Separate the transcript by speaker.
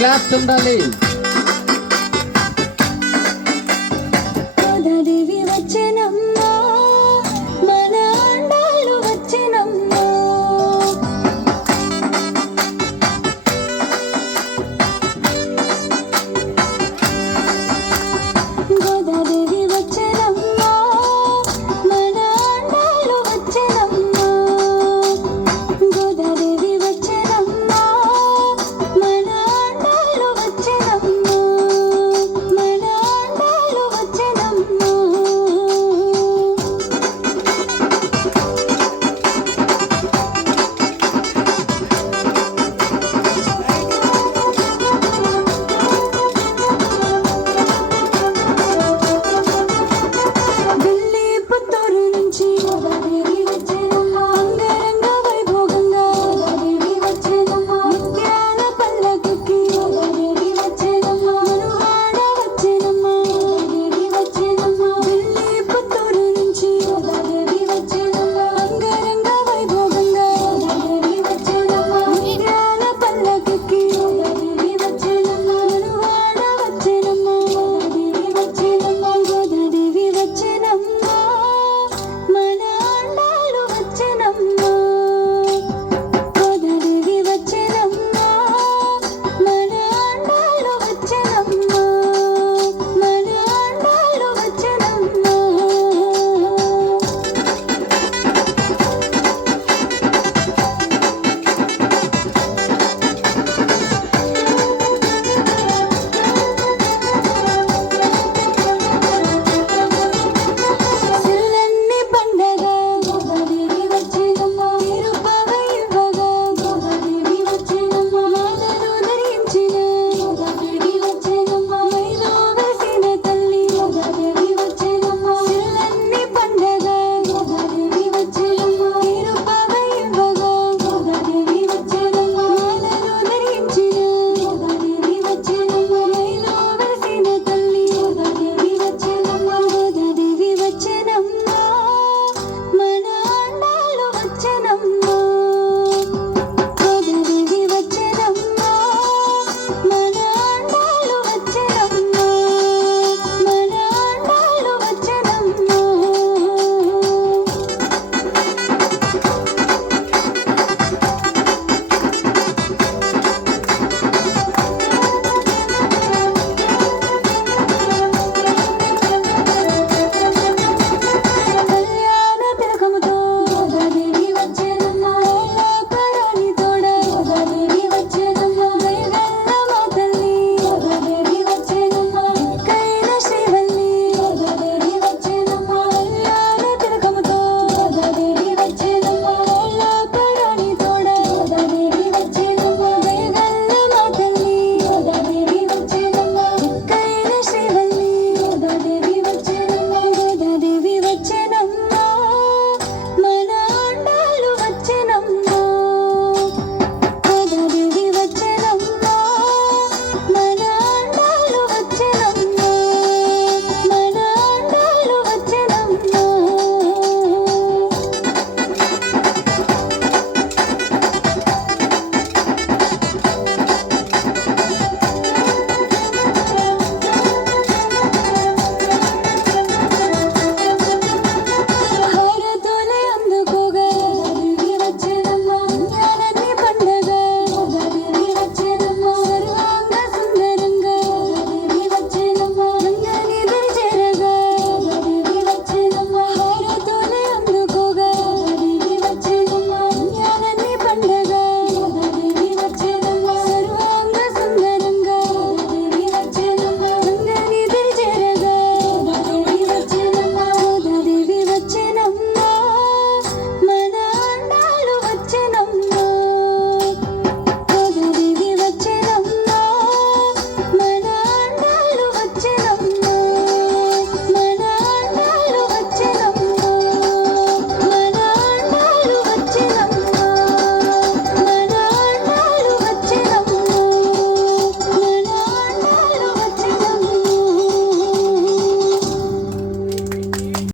Speaker 1: Graças a Deus.